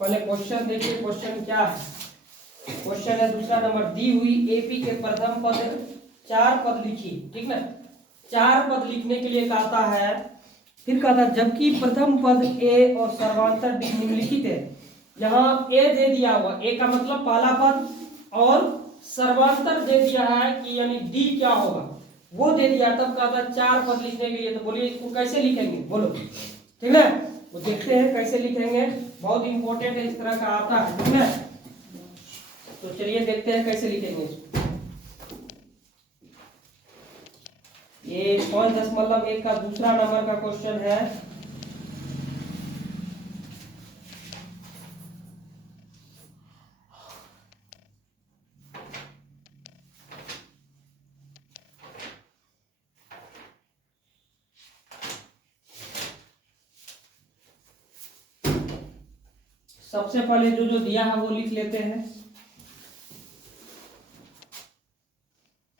पहले क्वेश्चन देखिए, क्वेश्चन क्या है। क्वेश्चन है दूसरा नंबर, दी हुई एपी के प्रथम पद 4 पद लिखिए, ठीक ना। 4 पद लिखने के लिए कहता है, फिर कहता है जबकि प्रथम पद ए और सर्वांतर डी निम्नलिखित है। यहाँ ए दे दिया हुआ, ए का मतलब पहला पद, और सर्वांतर दे दिया है कि यानी डी क्या होगा वो दे दिया। तब कहता है 4 पद लिखने के लिए, तो बोलिए इसको कैसे लिखेंगे, बोलो, ठीक है। वो देखते हैं कैसे लिखेंगे, बहुत इंपॉर्टेंट है, इस तरह का आता है, ठीक है। तो चलिए देखते हैं कैसे लिखेंगे इसको। ये 5.1 का दूसरा नंबर का क्वेश्चन है। सबसे पहले जो जो दिया है वो लिख लेते हैं।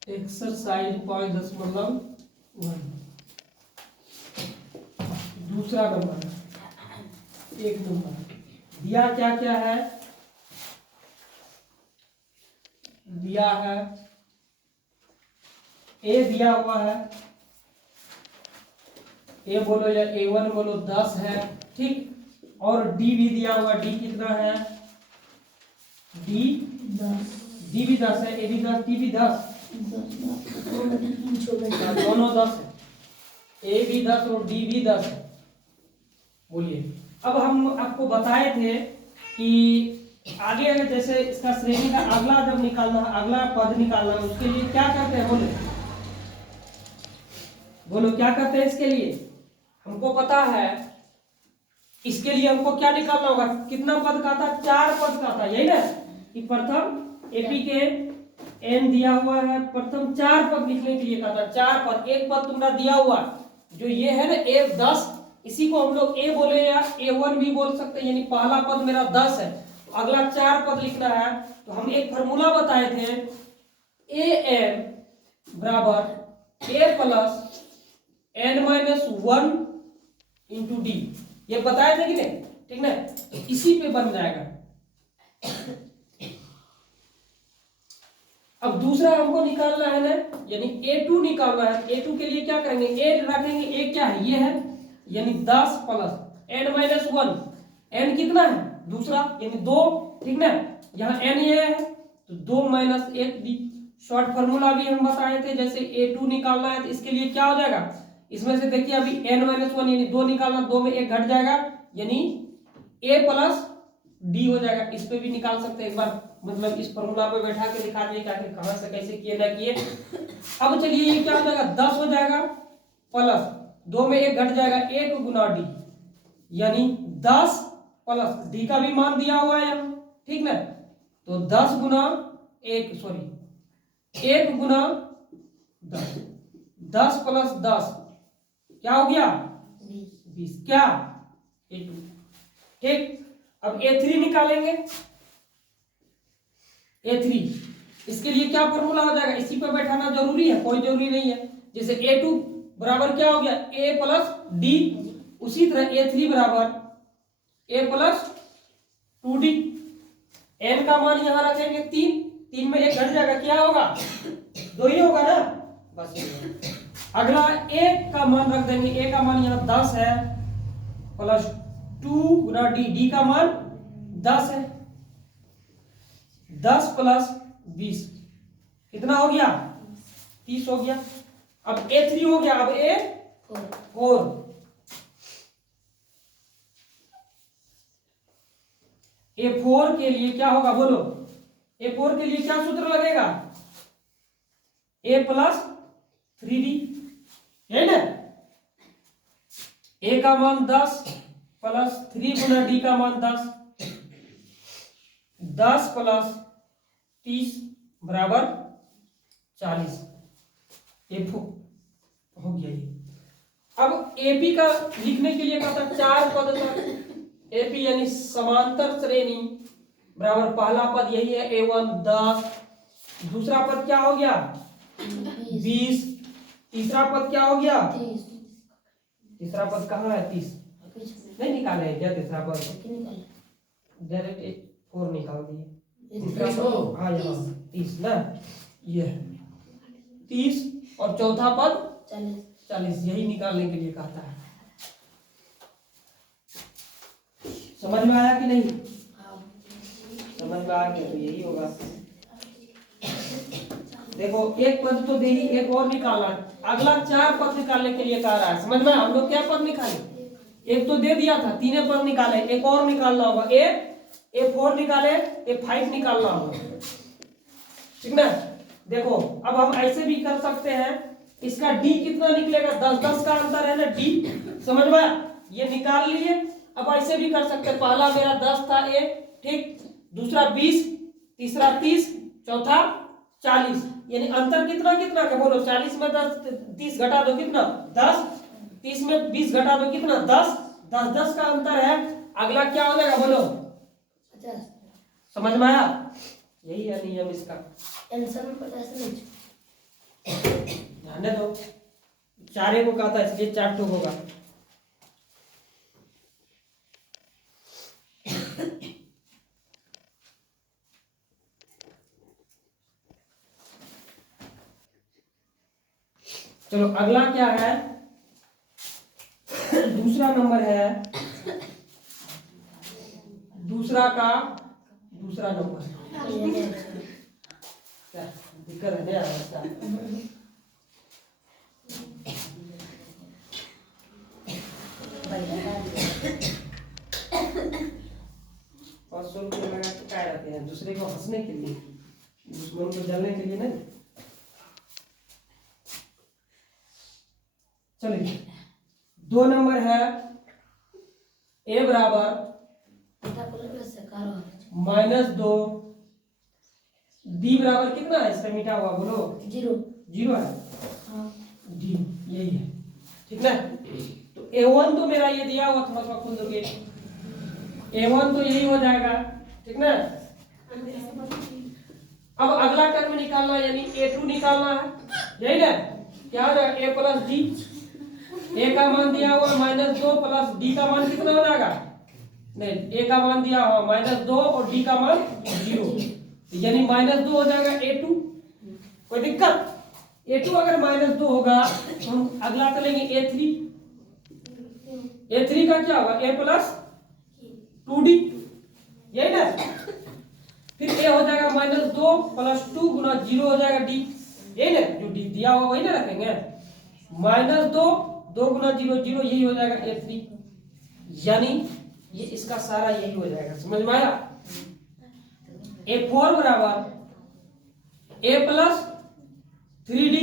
एक्सरसाइज 5.1 दूसरा नंबर, 1 नंबर दिया क्या क्या है। दिया है ए दिया हुआ है, ए बोलो या A1 बोलो 10 है, ठीक। और डी भी दिया हुआ, डी कितना है, डी 10, डी भी 10 है, ए भी 10, डी भी 10, दोनों 10 है, ए भी 10 और डी भी 10 है। बोलिए, अब हम आपको बताए थे कि आगे अगर जैसे इसका श्रेणी का अगला जब निकालना है, अगला पद निकालना है, उसके लिए क्या करते हैं, बोलो बोलो क्या करते हैं। इसके लिए हमको पता है, इसके लिए हमको क्या निकालना होगा, कितना पद का था, 4 पद का था, यही ना। कि प्रथम एपी के एन दिया हुआ है, प्रथम 4 पद लिखने के लिए कहा था, 4 पद। एक पद तुम्हारा दिया हुआ जो ये है ना A10, इसी को हम लोग ए बोले या A1 भी बोल सकते हैं, यानी पहला पद मेरा 10 है, तो अगला 4 पद लिखना है। तो हम एक फॉर्मूला बताए थे, AN बराबर A plus N-1 into D, ये बताए थे कि नहीं, ठीक ना। इसी पे बन जाएगा। अब दूसरा हमको निकालना है ना, यानी A2 निकालना है। A2 के लिए क्या करेंगे, ए रखेंगे, ए क्या है, ये है, यानी 10 प्लस N-1, N कितना है, दूसरा यानी 2, ठीक ना। यहाँ N ये है तो 2 माइनस 1 डी। शॉर्ट फॉर्मूला भी हम बताए थे, जैसे A2 निकालना है तो इसके लिए क्या हो जाएगा, इसमें से देखिए अभी N-1 यानी 2 निकालना, 2 में 1 घट जाएगा, यानी A प्लस डी हो जाएगा। इस पे भी निकाल सकते हैं, एक बार मतलब इस फॉर्मूला पे बैठा के दिखा दिए कि आखिर कहां से कैसे किए ना किए। अब चलिए ये क्या हो जाएगा, 10 हो जाएगा प्लस 2 में 1 घट जाएगा, 1 गुना डी, यानी 10 प्लस डी का भी मान दिया हुआ है यहाँ, ठीक ना। तो 10 गुना 1 सॉरी 1 गुना 10, 10 प्लस 10 क्या हो गया, 20, क्या A2, ठीक। अब A3 निकालेंगे, A3 इसके लिए क्या फॉर्मूला हो जाएगा, इसी पे बैठाना जरूरी है, कोई जरूरी नहीं है। जैसे A2 बराबर क्या हो गया, A प्लस डी, उसी तरह A3 बराबर A प्लस 2D। N का मान यहां रखेंगे 3, 3 में 1 घट जाएगा, क्या होगा, 2 ही होगा ना, बस। अगला A का मान रख देंगे, A का मान यहाँ 10 है, प्लस 2 गुना डी, डी का मान 10 है, 10 प्लस 20 कितना हो गया, 30 हो गया। अब A3 हो गया, अब A4, A4 के लिए क्या होगा, बोलो, A4 के लिए क्या सूत्र लगेगा, A प्लस 3D, है ना। A का मान 10 प्लस 3 गुना डी का मान 10, 10 प्लस 30 बराबर 40, F हो गया ये। अब एपी का लिखने के लिए कहता 4 पद तक, एपी यानी समांतर श्रेणी बराबर पहला पद यही है A1 10, दूसरा पद क्या हो गया 20, तीसरा पद क्या हो गया, तीसरा पद कहाँ है 30, नहीं निकाले क्या तीसरा पद, डायरेक्ट एक 4 निकाल दिए। ये तीसरा 30 पद हाँ यहाँ 30 ना, ये 30 और चौथा पद 40 यही निकालने के लिए कहता है। समझ में आया कि नहीं? समझ में आ गया तो यही होगा। देखो एक पद तो दे ही, एक और निकालना, अगला 4 पद निकालने के लिए कह रहा है। समझ में? हम लोग क्या पद निकाले? एक तो दे दिया था, 3 पद निकाले, एक और निकालना होगा। A4 निकाले, A5 निकालना होगा, ठीक ना। देखो अब हम ऐसे भी कर सकते हैं, इसका D कितना निकलेगा? 10 का अंतर है ना D, समझ में? ये निकाल लिए। अब ऐसे भी कर सकते हैं, पहला मेरा 10 था A, ठीक, दूसरा 20, तीसरा 30, चौथा 40, यानी अंतर कितना कितना का बोलो? 40 में 30 घटा दो कितना? 10, 30 में 20 घटा दो कितना? 10, 10 का अंतर है। अगला क्या हो जाएगा बोलो? 50। समझ में आया? यही है नियम इसका। आंसर में 50 नहीं। ध्यान दो, 4 को कहा था इसलिए 4 तो होगा। चलो अगला क्या है? दूसरा नंबर है, दूसरा का दूसरा नंबर। क्या दिक्कत है क्या? और 100 रुपये लगा के क्या रहते हैं? दूसरे को हंसने के लिए, दुश्मन को जलने के लिए नहीं। चलिए 2 नंबर है, A बराबर -2, D बराबर कितना है? इसका मीठा हुआ बोलो। 0 है। D यही है, ठीक ना। तो A1 तो मेरा ये दिया हुआ, थोड़ा सा खोल दोगे, A1 तो यही हो जाएगा, ठीक ना। अब अगला टर्म निकालना, यानी A2 निकालना है, यही ना। क्या हो जाएगा? A प्लस D, A का मान दिया हुआ -2 प्लस D का मान कितना हो जाएगा? नहीं, A का मान दिया हुआ -2 और D का मान 0, यानी -2 हो जाएगा A2। कोई दिक्कत? A2 अगर -2 होगा तो हम अगला चलेंगे A3। A3 का क्या होगा? A प्लस 2D, यही ना। फिर A हो जाएगा -2 प्लस 2 गुना 0 हो जाएगा D, यही ना। जो D दिया हुआ वही ना रखेंगे। -2 2 गुना 0 0, यही हो जाएगा A3, यानी ये इसका सारा यही हो जाएगा। समझ में आया? A4 बराबर A प्लस 3D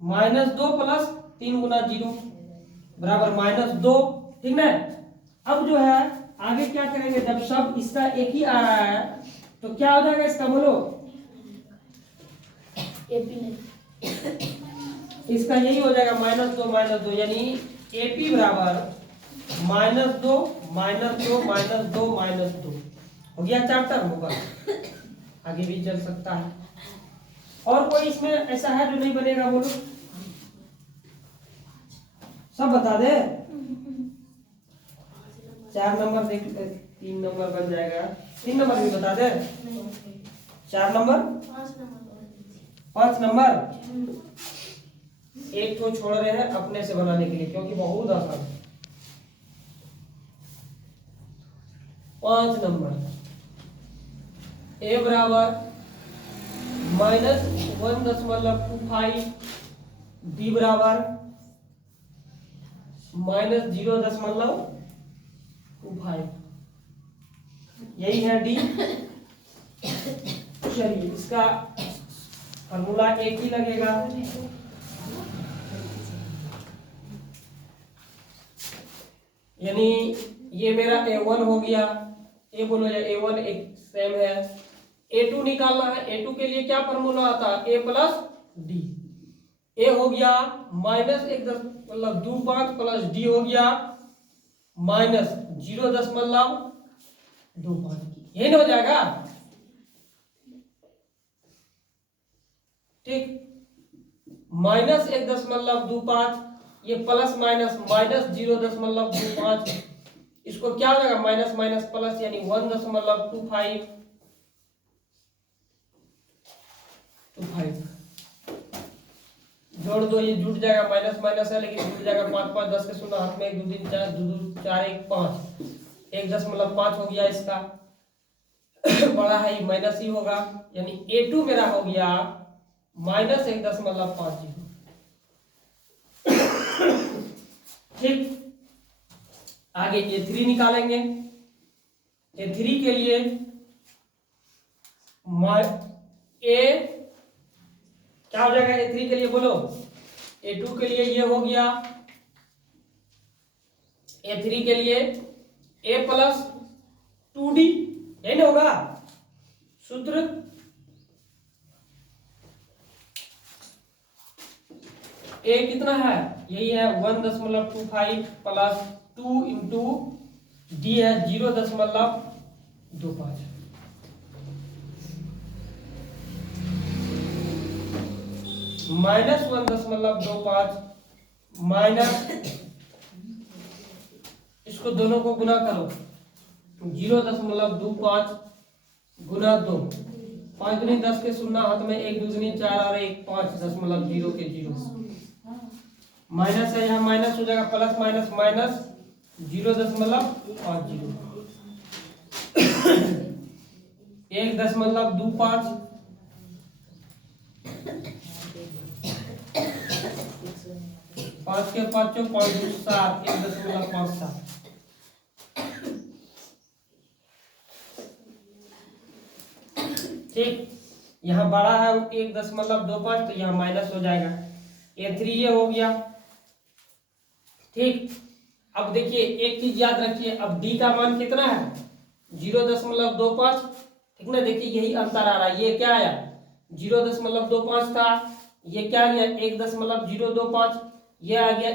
-2 प्लस 3 गुना 0 बराबर -2, ठीक ना। अब जो है आगे क्या करेंगे? जब सब इसका एक ही आ रहा है तो क्या हो जाएगा इसका बोलो? इसका यही हो जाएगा -2 यानी AP बराबर -2 -2 -2 हो गया। चैप्टर होगा, आगे भी चल सकता है। और कोई इसमें ऐसा है जो नहीं बनेगा बोलो? सब बता दे। 4 नंबर देख, 3 नंबर बन जाएगा। 3 नंबर भी बता दे। 4 नंबर, 5 नंबर, एक तो छोड़ रहे हैं अपने से बनाने के लिए, क्योंकि बहुत आसान है। 5 नंबर A बराबर -1.25, D बराबर -0.25, यही है D। चलिए इसका फॉर्मूला एक ही लगेगा, यानी ये मेरा A1 हो गया। A बोलो या A1 एक सेम है। A2 निकालना है, A2 के लिए क्या फॉर्मूला आता है? A plus D। A हो गया -1.25 प्लस D हो गया -0.25, यही हो जाएगा, ठीक। -1.25, ये प्लस माइनस -0.25, इसको क्या हो जाएगा माइनस माइनस प्लस यानी 1.25 जोड़ दो, ये जुट जाएगा, माइनस माइनस है लेकिन जुट जाएगा, 5 5 10 के शून्य हाथ में, 1 2 3 4 2 2 4 1 5, 1.5 हो गया इसका बड़ा है ये माइनस ही होगा, यानी A2 मेरा हो गया माइनस 1.50। ठीक, आगे A3 निकालेंगे। A3 के लिए A क्या हो जाएगा A3 के लिए बोलो, A2 के लिए ये हो गया, A3 के लिए A प्लस 2D, यही ना होगा सूत्र। A कितना है, यही है 1.25 प्लस 2 इंटू डी है 0.25, माइनस 1.25 माइनस, इसको दोनों को गुना करो, 0.25 गुना 2, 5 दूनी 10 के शून्य हाथ में, 1 दूनी 4 और 1 5.0 के 0 माइनस है, यहाँ माइनस हो जाएगा, प्लस माइनस माइनस 0.50 1.25 5 के 5 5 2 7 1.57। ठीक, यहाँ बड़ा है 1.25 तो यहाँ माइनस हो जाएगा, A3 ये हो गया। ठीक, अब देखिए एक चीज याद रखिए, अब D का मान कितना है 0.25, ठीक ना, देखिए यही अंतर आ रहा है, ये क्या आया 0.25 था, ये क्या आ गया 1.025, ये आ गया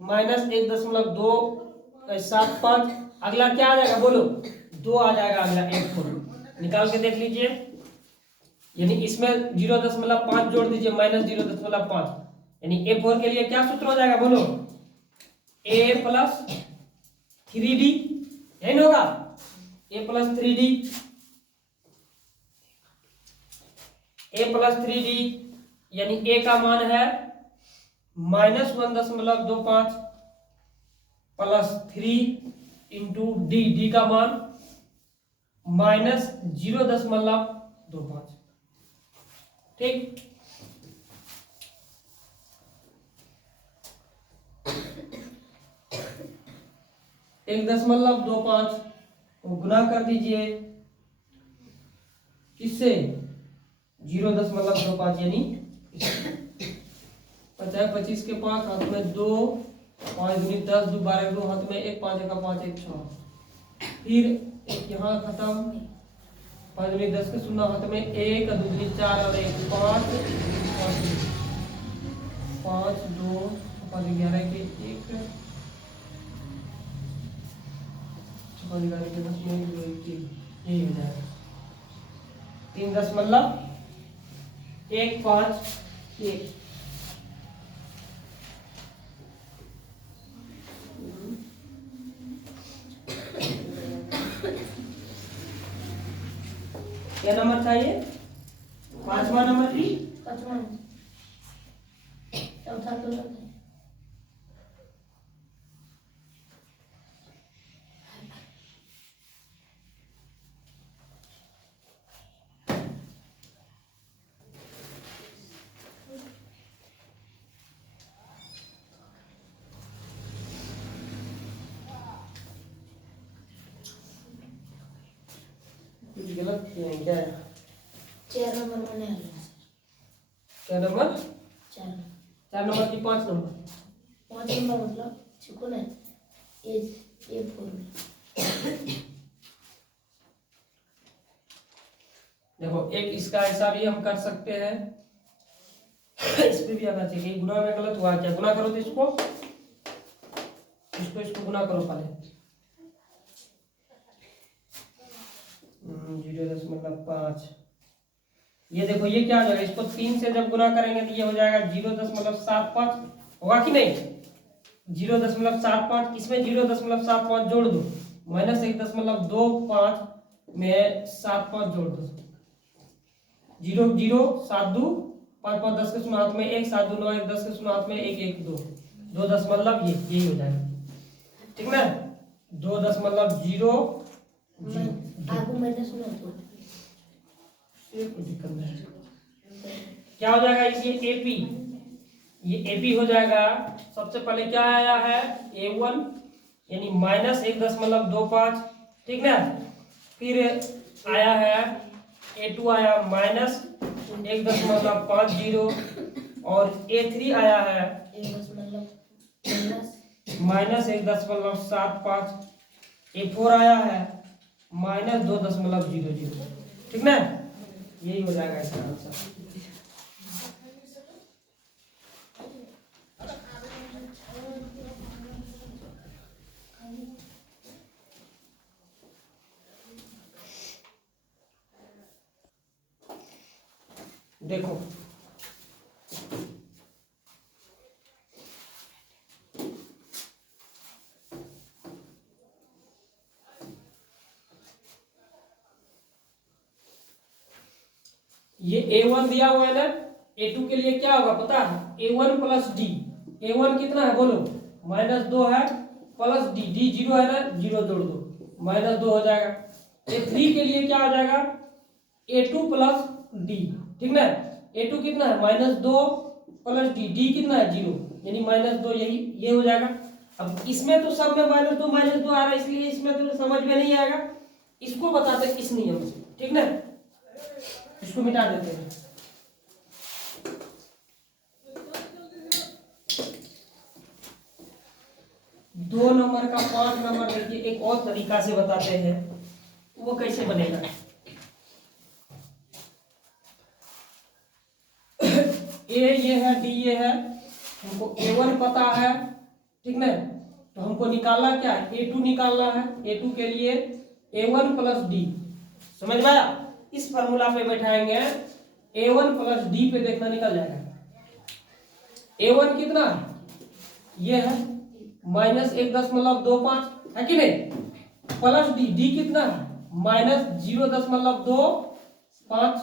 माइनस 1.275, अगला क्या आ जाएगा बोलो 2 आ जाएगा, अगला 1 निकाल के देख लीजिए, यानी इसमें 0.5 जोड़ दीजिए माइनस 0.5, यानी A4 के लिए क्या सूत्र हो जाएगा बोलो A प्लस 3D, यही ना होगा A plus 3D, A plus 3D यानी A का मान है माइनस 1.25 प्लस 3 इंटू D का मान माइनस 0.25। ठीक, एक 1.25 को गुना कर दीजिए किससे 0.25 यानी 50 के 5 हाथ में 2 5 दूनी 10 2 12 2 हाथ में 1 5 का 5 1 6, फिर एक यहाँ खत्म, 5 दूनी 10 के शून्य हाथ में 1 2 दूनी 4 और 1 5 5 2 5 11 के 1 5 11 के 10 में 2 1 3, यही हो जाएगा 3.151। क्या नंबर चाहिए, 5वां नंबर भी, 5वां, चौथा तो है। कुछ गलत किए हैं क्या, 4 नंबर मैंने आ गया सर, क्या नंबर 4 नंबर की 5 नंबर, 5 नंबर मतलब छुको ना A4 में। देखो एक इसका ऐसा भी हम कर सकते हैं, इस पे भी आना चाहिए, गुना में गलत हुआ क्या, गुना करो तो इसको गुना करो पहले, 0.5, ये देखो ये क्या हो जाएगा, इसको 3 से जब गुना करेंगे तो ये हो जाएगा 0.75, होगा कि नहीं 0.75, इसमें 0.75 जोड़ दो -1.25 में 7 5 जोड़ दो, 0 0 7 2 5 5 10 के शून्य हाथ में 1 7 2 9 1 10 के शून्य हाथ में 1 1 2 2 दशमलव यही हो जाएगा, ठीक ना। 2.0 आगू मैंने सुना तो कोई दिक्कत नहीं। क्या हो जाएगा ये एपी, ये एपी हो जाएगा। सबसे पहले क्या आया है A1 यानी -1.25, ठीक ना। फिर आया है A2 आया -1.50 और A3 आया है -1.75, A4 आया है -2.00, ठीक ना। यही हो जाएगा इसका आंसर। देखो ये A1 दिया हुआ है ना, A2 के लिए क्या होगा पता है, A1 प्लस D। A1 कितना है बोलो, -2 है, प्लस D, D 0 है ना, 0 जोड़ दो, -2 हो जाएगा। A3 के लिए क्या हो जाएगा, A2 प्लस D, ठीक ना। A2 कितना है -2 प्लस D, D कितना है 0 यानी -2, यही ये हो जाएगा। अब इसमें तो सब में -2 आ रहा है, इसलिए इसमें तो समझ में नहीं आएगा, इसको बताते हैं इस नियम से, ठीक ना। इसको मिटा देते हैं। दो नंबर का 5 नंबर देखिए एक और तरीका से बताते हैं, वो कैसे बनेगा। ए ये है, डी ये है, हमको A1 पता है, ठीक ना। तो हमको निकालना क्या है, A2 निकालना है। A2 के लिए A1 प्लस डी, समझ में आया। इस फॉर्मूला पे बैठाएंगे, A1 प्लस डी पे देखना निकल जाएगा। A1 कितना है, ये है -1.25 है कि नहीं, प्लस डी, डी कितना है -0.25,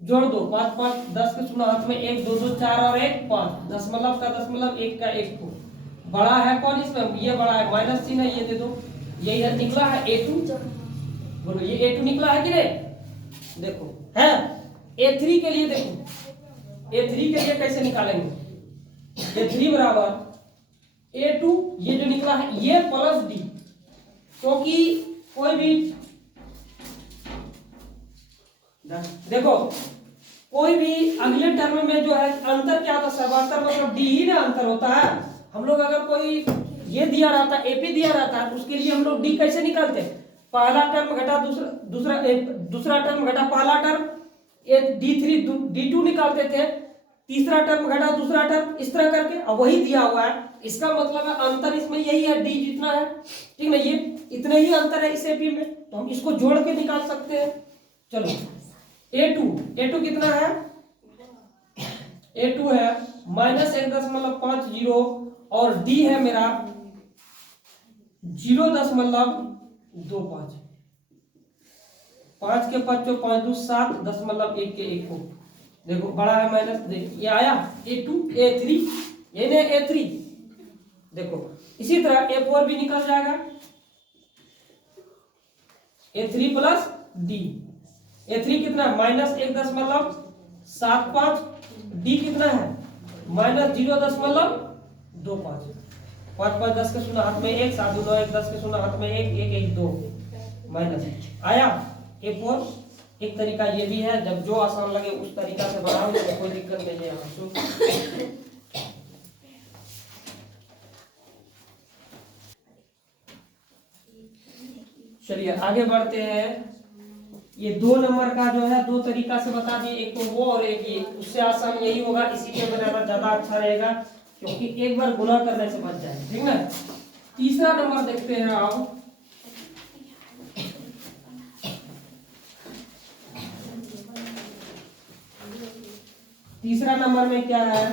जोड़ दो 5 5 10 के शून्य हाथ में 1 2 2 4 और 1 5, दशमलव का दशमलव, 1 का 1 को बड़ा है कौन इसमें, ये बड़ा है, माइनस चिन्ह है, ये दे दो। यही है निकला है A2, बोलो ये A2 निकला है कि नहीं, देखो है। A3 के लिए देखो, A3 के लिए कैसे निकालेंगे, A3 बराबर A2, ये जो निकला है ये प्लस डी, क्योंकि कोई भी देखो कोई भी अगले टर्म में जो है अंतर क्या होता है, सर्वांतर मतलब डी ही ना अंतर होता है। हम लोग अगर कोई ये दिया रहता है, एपी दिया रहता है, उसके लिए हम लोग डी कैसे निकालते हैं, पहला टर्म घटा दूसरा टर्म घटा पहला टर्म, D3 D2 निकालते थे, तीसरा टर्म घटा दूसरा टर्म, इस तरह करके। अब वही दिया हुआ है, इसका मतलब है अंतर इसमें यही है, डी जितना है, ठीक ना, ये इतने ही अंतर है इस एपी में, तो हम इसको जोड़ के निकाल सकते हैं। चलो A2 कितना है, A2 है -1.50 और D है मेरा 0.25, 5 के 5 5 2 7 दशमलव 1 के 1 को देखो बड़ा है माइनस, देखो ये आया A2 A3, ये ने A3, देखो इसी तरह A4 भी निकल जाएगा, A3 प्लस D, A3 कितना है -1.75, D कितना है -0.25, 5 5 10 के शून्य हाथ में 1 7 2 1 10 के शून्य हाथ में 1 1 1 2 माइनस आया A4। एक तरीका ये भी है, जब जो आसान लगे उस तरीका से बनाओ, तो कोई दिक्कत नहीं है। चलिए आगे बढ़ते हैं। ये 2 नंबर का जो है 2 तरीका से बता दिए, एक तो वो और एक ये, उससे आसान यही होगा, इसी पे बनाना ज्यादा अच्छा रहेगा, क्योंकि एक बार गुना करने से बच जाए, ठीक ना। तीसरा नंबर देखते हैं आप, तीसरा नंबर में क्या है,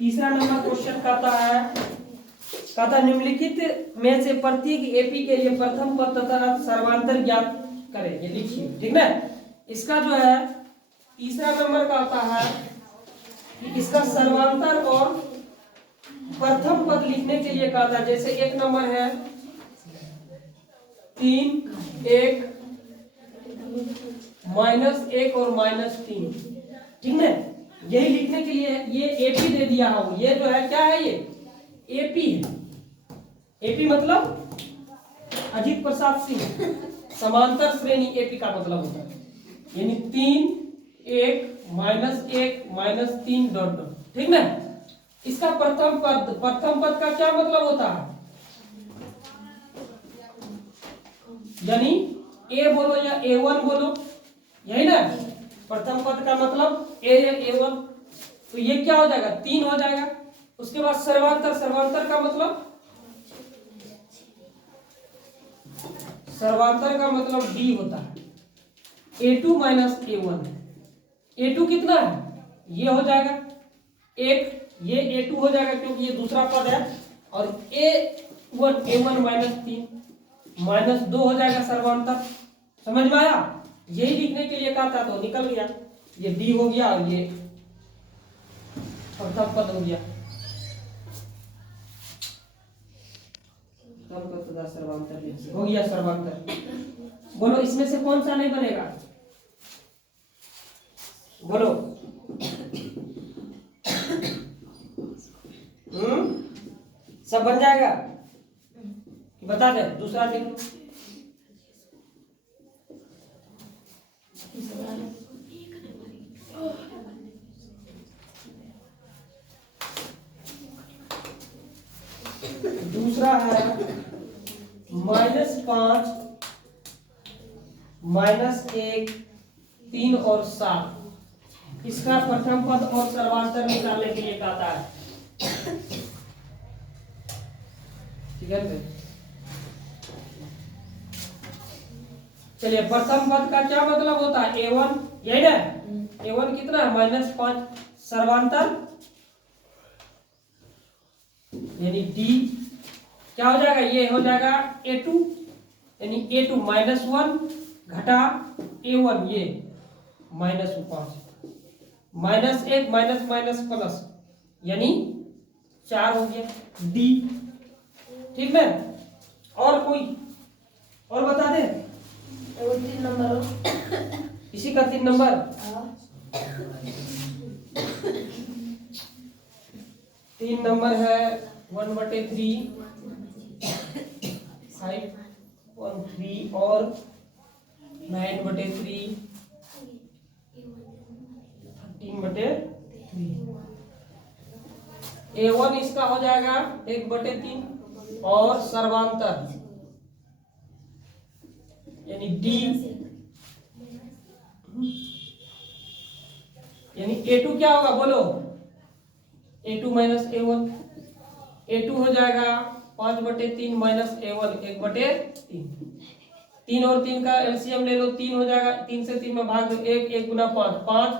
तीसरा नंबर क्वेश्चन कहता है कहा था निम्नलिखित में से प्रत्येक एपी के लिए प्रथम पद तथा सर्वांतर ज्ञात करें, ये लिखिए, ठीक ना। इसका जो है तीसरा नंबर का आता है कि इसका सर्वांतर और प्रथम पद लिखने के लिए कहा था। जैसे एक नंबर है 3, 1, -1 और -3, ठीक है। यही लिखने के लिए ये एपी दे दिया हूं। ये जो है क्या है, ये एपी है। एपी मतलब अजीत प्रसाद सिंह समांतर श्रेणी एपी का मतलब होता है, यानी 3, 1, -1, -3 डॉट डॉट, ठीक ना। इसका प्रथम पद का क्या मतलब होता है, यानी ए बोलो या A1 बोलो, यही ना। प्रथम पद का मतलब ए या A1, तो ये क्या हो जाएगा 3 हो जाएगा। उसके बाद सर्वांतर का मतलब D होता है, A2 - A1। A2 कितना है, ये हो जाएगा 1, ये A2 हो जाएगा क्योंकि ये दूसरा पद है। और A1 -3 -2 हो जाएगा सर्वांतर। समझ में आया। यही लिखने के लिए कहा था तो निकल गया, ये D हो गया और ये प्रथम पद हो गया। सर्वांतर हो गया, सर्वांतर। बोलो इसमें से कौन सा नहीं बनेगा, बोलो। सब बन जाएगा, बता दे। दूसरा देखो, दूसरा है -5, -1, 3 और 7। इसका प्रथम पद और सर्वांतर निकालने के लिए कहता है, ठीक है। चलिए, प्रथम पद का क्या मतलब होता है, A1, यही ना। A1 कितना है, -5, सर्वांतर यानी D क्या हो जाएगा, ये हो जाएगा A2, यानी A2 -1 घटा A1, ये -5, -1 माइनस प्लस, यानी 4 हो गया D, ठीक है। और कोई और बता दे, 3 नंबर हो। इसी का 3 नंबर। हाँ। 3 नंबर है 1/3, 5/3 और 9/3, 13/3। A1 इसका हो जाएगा 1/3 और सर्वांतर यानी D, यानी A2 क्या होगा, बोलो। A2 - A1, A2 हो जाएगा 5/3 -A1 1/3। 3 और 3 का एलसीएम ले लो, 3 हो जाएगा। 3 से 3 में भाग दो, 1, 1 गुना 5, 5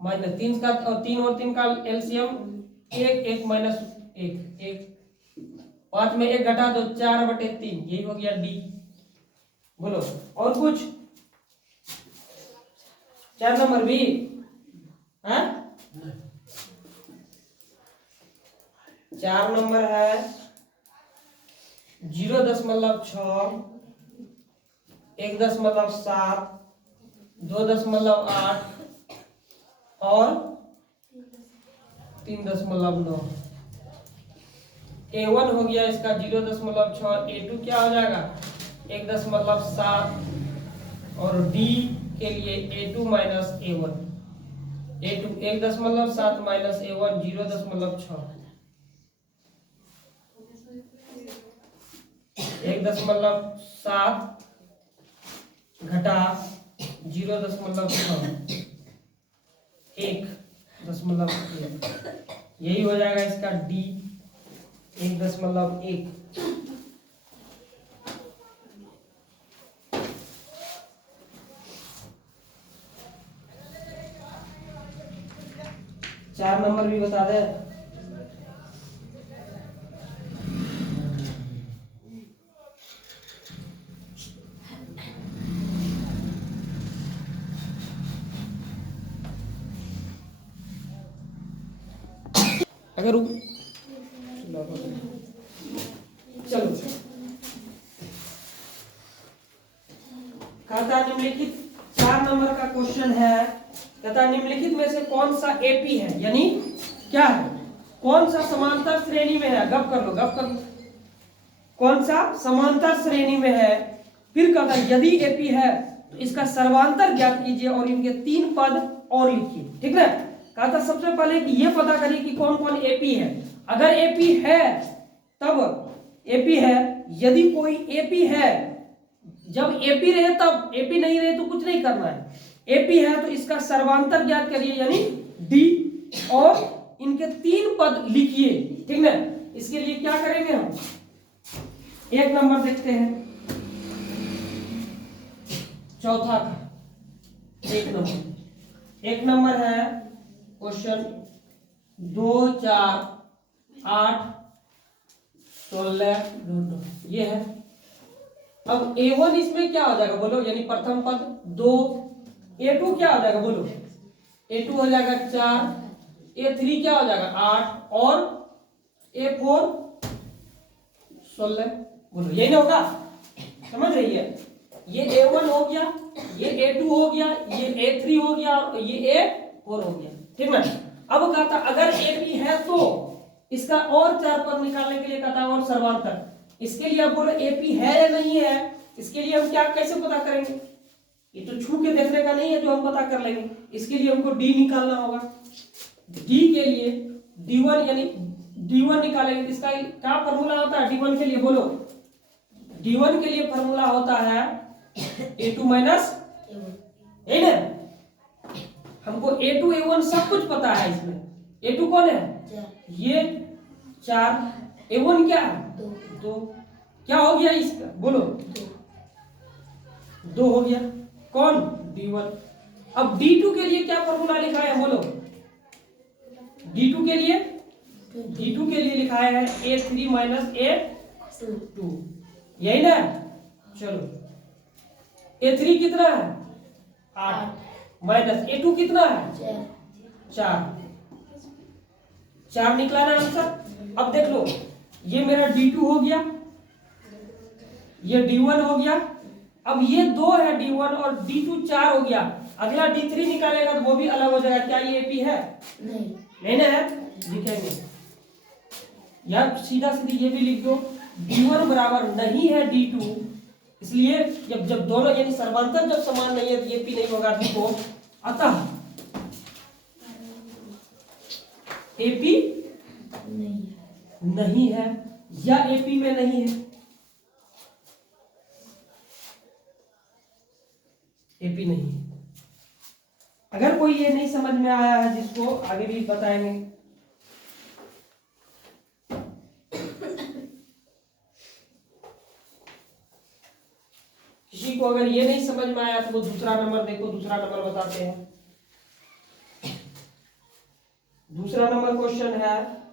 -3 का, और 3 और 3 का एलसीएम 1, 1 -1, 1, 5 में 1 घटा दो, 4/3, यही हो गया D। बोलो और कुछ, 4 नंबर भी है। 4 नंबर है 0.6, 1.7, 2.8 और 3.9। A1 हो गया इसका 0.6, A2 क्या हो जाएगा 1.7 और D के लिए A2 - A1, A2 1.7 - A1 0.6, 1.7 घटा 0.6, 1.1, यही हो जाएगा इसका D 1.1। 4 नंबर भी बता दे। करूं? चलो, कहता निम्नलिखित 4 नंबर का क्वेश्चन है। कहता निम्नलिखित में से कौन सा एपी है, यानी क्या है, कौन सा समांतर श्रेणी में है? गप कर लो, गप कर लो। कौन सा समांतर श्रेणी में है? फिर कहता यदि एपी है तो इसका सर्वांतर ज्ञात कीजिए और इनके 3 पद और लिखिए। ठीक है, कहता सबसे पहले कि ये पता करिए कि कौन कौन एपी है। अगर एपी है तब एपी है, यदि कोई एपी है, जब एपी रहे तब, एपी नहीं रहे तो कुछ नहीं करना है। एपी है तो इसका सर्वांतर ज्ञात करिए यानी डी, और इनके 3 पद लिखिए। ठीक है, इसके लिए क्या करेंगे हम? 1 नंबर देखते हैं, चौथा का 1 नंबर है क्वेश्चन 2, 4, 8, 16, 2, ये है। अब A1 इसमें क्या हो जाएगा बोलो, यानी प्रथम पद 2। A2 क्या हो जाएगा बोलो, A2 हो जाएगा 4, A3 क्या हो जाएगा 8, और A4 16। बोलो यही ना होगा? समझ रही है? ये A1 हो गया, ये A2 हो गया, ये A3 हो गया, और ये A4 हो गया। ठीक ना? अब कहता अगर AP है तो इसका और 4 पद निकालने के लिए कहता और सर्वांतर। इसके लिए आप बोलो AP है या नहीं है, इसके लिए हम क्या कैसे पता करेंगे? ये तो छू के देखने का नहीं है जो हम पता कर लेंगे। इसके लिए हमको D निकालना होगा। D के लिए D1 यानी D1 निकालेंगे। इसका क्या फॉर्मूला होता है D1 के लिए बोलो? D1 के लिए फॉर्मूला होता है A2 माइनस, यही ना? हमको A2 A1 सब कुछ पता है। इसमें A2 कौन है? ये 4, A1 क्या है? 2। क्या हो गया इसका बोलो? 2 हो गया। कौन? D1। अब D2 के लिए क्या फॉर्मूला लिखा है बोलो? D2 के लिए लिखा है A3 माइनस A2, यही ना? चलो, A3 कितना है? 8, माइनस A2 कितना है? 4 निकला ना आंसर। अब देख लो, ये मेरा D2 हो गया, ये D1 हो गया। अब ये 2 है D1 और D2 4 हो गया। अगला D3 निकालेगा तो वो भी अलग हो जाएगा। क्या ये AP है? नहीं ना है, लिखेंगे यार सीधा सीधी ये भी लिख दो, D1 बराबर नहीं है D2, इसलिए जब दोनों यानी सर्वांतर जब समान नहीं है तो ये AP नहीं होगा देखो। अतः AP नहीं है या AP में नहीं है, AP नहीं है। अगर कोई ये नहीं समझ में आया है जिसको आगे भी बताएंगे। किसी को अगर ये नहीं समझ में आया तो वो दूसरा नंबर देखो, दूसरा नंबर बताते हैं। दूसरा नंबर क्वेश्चन है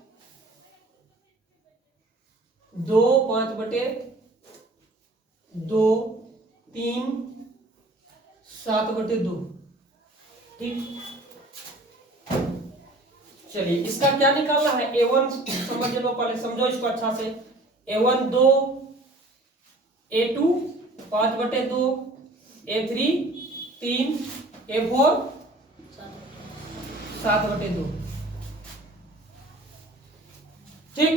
2, 5/2, 3, 7/2। ठीक, चलिए इसका क्या निकालना है? A1 समझ लो, पहले समझो इसको अच्छा से। A1 2, A2 5/2, A3 3, A4 7/2। ठीक,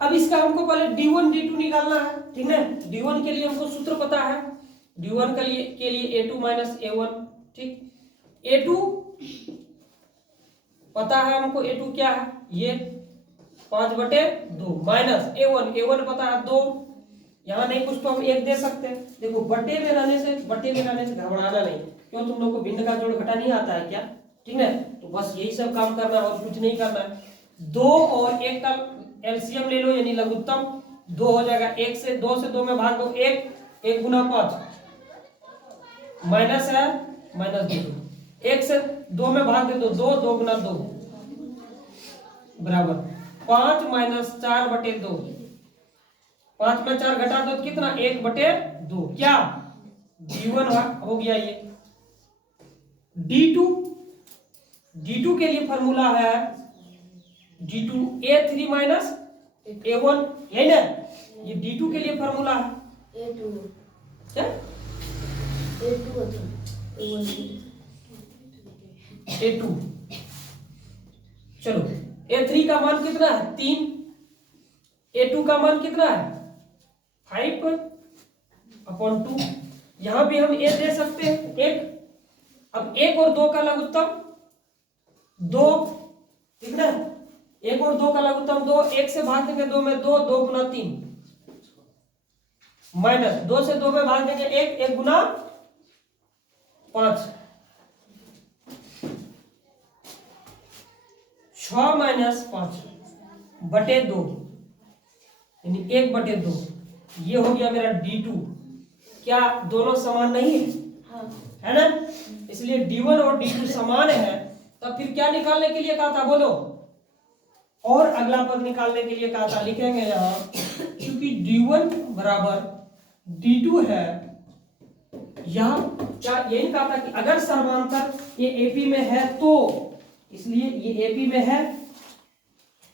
अब इसका हमको पहले D1 D2 निकालना है। ठीक है, D1 के लिए हमको सूत्र पता है, D1 के लिए A2 माइनस A1। ठीक, A2 पता है हमको, A2 क्या है? ये 5/2 माइनस A1 पता है 2। यहाँ नहीं कुछ तो हम 1 दे सकते हैं। देखो बटे में रहने से घबराना नहीं। क्यों, तुम लोग को भिन्न का जोड़ घटा नहीं आता है क्या? ठीक है, तो बस यही सब काम करना है और कुछ नहीं करना है। 2 और 1 का एलसीएम ले लो यानी लघुत्तम। 2 हो जाएगा, 1 से 2 में भाग दो, 1 गुना 5 माइनस है माइनस 2। 1 से 2 में भाग दे दो, 2 गुना 2 बराबर 5 माइनस 4/2। 5 में 4 घटा दो तो कितना? 1/2। क्या? D1 हो गया ये। D2 के लिए फॉर्मूला है D2 A3 माइनस A1, यही ना, ये D2 के लिए फॉर्मूला है A2 क्या, A2 होता है A1 A2। चलो A3 का मान कितना है 3, A2 का मान कितना है 5/2। यहां भी हम A दे सकते हैं 1। अब 1 और 2 का लघुत्तम 2, ठीक ना, 1 और 2 का लघुत्तम 2, 1 से भाग देंगे 2 में 2, 2 गुना 3 माइनस 2 से 2 में भाग देंगे 1, 1 गुना 5, 6 माइनस 5 बटे 2 यानी 1/2। ये हो गया मेरा D2। क्या दोनों समान नहीं है, हाँ है ना, इसलिए D1 और D2 समान है। तब फिर क्या निकालने के लिए कहा था बोलो, और अगला पद निकालने के लिए कहा था, लिखेंगे यहां क्योंकि D1 बराबर D2 है, यह क्या यही कहा था कि अगर समांतर ये AP में है तो, इसलिए ये AP में है,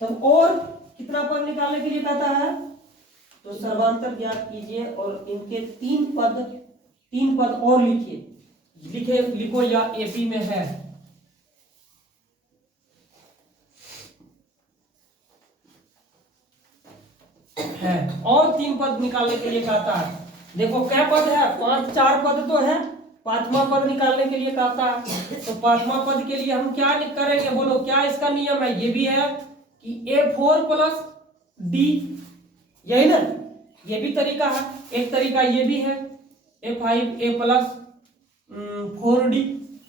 तब और कितना पद निकालने के लिए कहता है, तो सर्वांतर ज्ञात कीजिए और इनके 3 पद और लिखो या AP में है और 3 पद निकालने के लिए कहता है। देखो क्या पद है, 4 पद तो है, 5वां पद निकालने के लिए कहता है। तो 5वां पद के लिए हम क्या करेंगे बोलो, क्या इसका नियम है, ये भी है कि A4 प्लस D, यही ना, ये भी तरीका है, एक तरीका ये भी है A5 A प्लस 4D,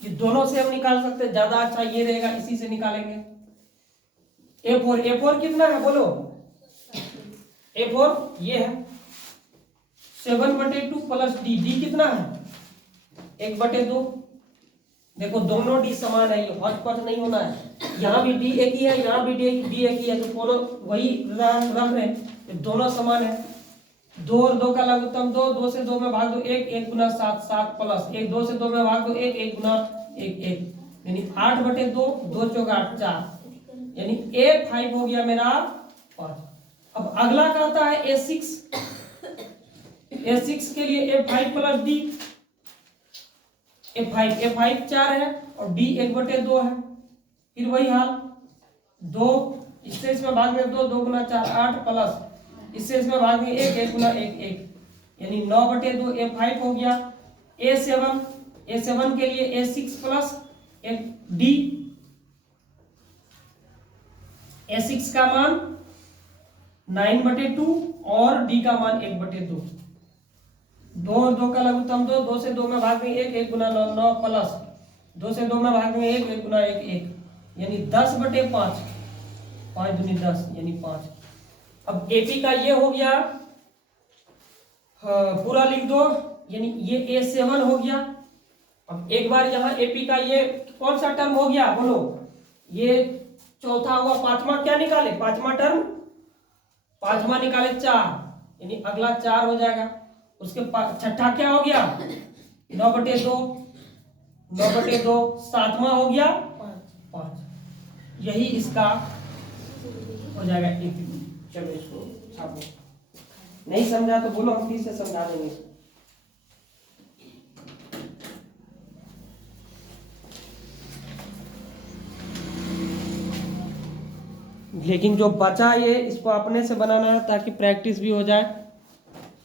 ये दोनों से हम निकाल सकते हैं, ज्यादा अच्छा ये रहेगा, इसी से निकालेंगे। A4 कितना है बोलो, A4 ये है 7/2 प्लस D कितना है 1/2। देखो दोनों D समान है, ये हौच-पौच नहीं होना है, यहाँ भी D एक ही है, यहाँ भी D एक ही है, तो दोनों वही रख रहे हैं, दोनों समान है। 2 और 2 का लघुत्तम 2, 2 से 2 में भाग दो 1, 1 गुना 7, 7 प्लस 1, 2 से 2 में भाग दो 1, 1 गुना 1, 1 यानी 8/2, 2 चौका 8, 4 यानी A5 हो गया मेरा 5। अब अगला कहता है A6 के लिए A5 प्लस D, A5 4 है और D 1/2 है, फिर वही हाल 2, इससे इसमें भाग में 2, 2 गुना 4 8 प्लस इससे इसमें भाग में 1, 1 गुना 1, 1 यानी 9/2 A5 हो गया। A7 के लिए A6 प्लस D, A6 का मान 9/2 और D का मान 1/2। 2 और 2 का लघुत्तम 2, 2 से 2 में भाग में 1, 1 गुना 9 प्लस 2 से 2 में भाग में 1, 1 गुना 1, 1 यानी 10/5, 5 दूनी 10 यानी 5। अब AP का ये हो गया, पूरा लिख दो, यानी ये A7 हो गया। अब एक बार यहाँ AP का ये कौन सा टर्म हो गया बोलो, ये चौथा हुआ, 5वां क्या निकाले, 5वां टर्म, 5वां निकाले 4 यानी अगला 4 हो जाएगा। उसके छठा क्या हो गया 9/2, 7वां हो गया 5, यही इसका हो जाएगा AP। चलो इसको छापो, नहीं समझा तो बोलो, हम फिर से समझा देंगे। लेकिन जो बचा ये इसको अपने से बनाना है ताकि प्रैक्टिस भी हो जाए।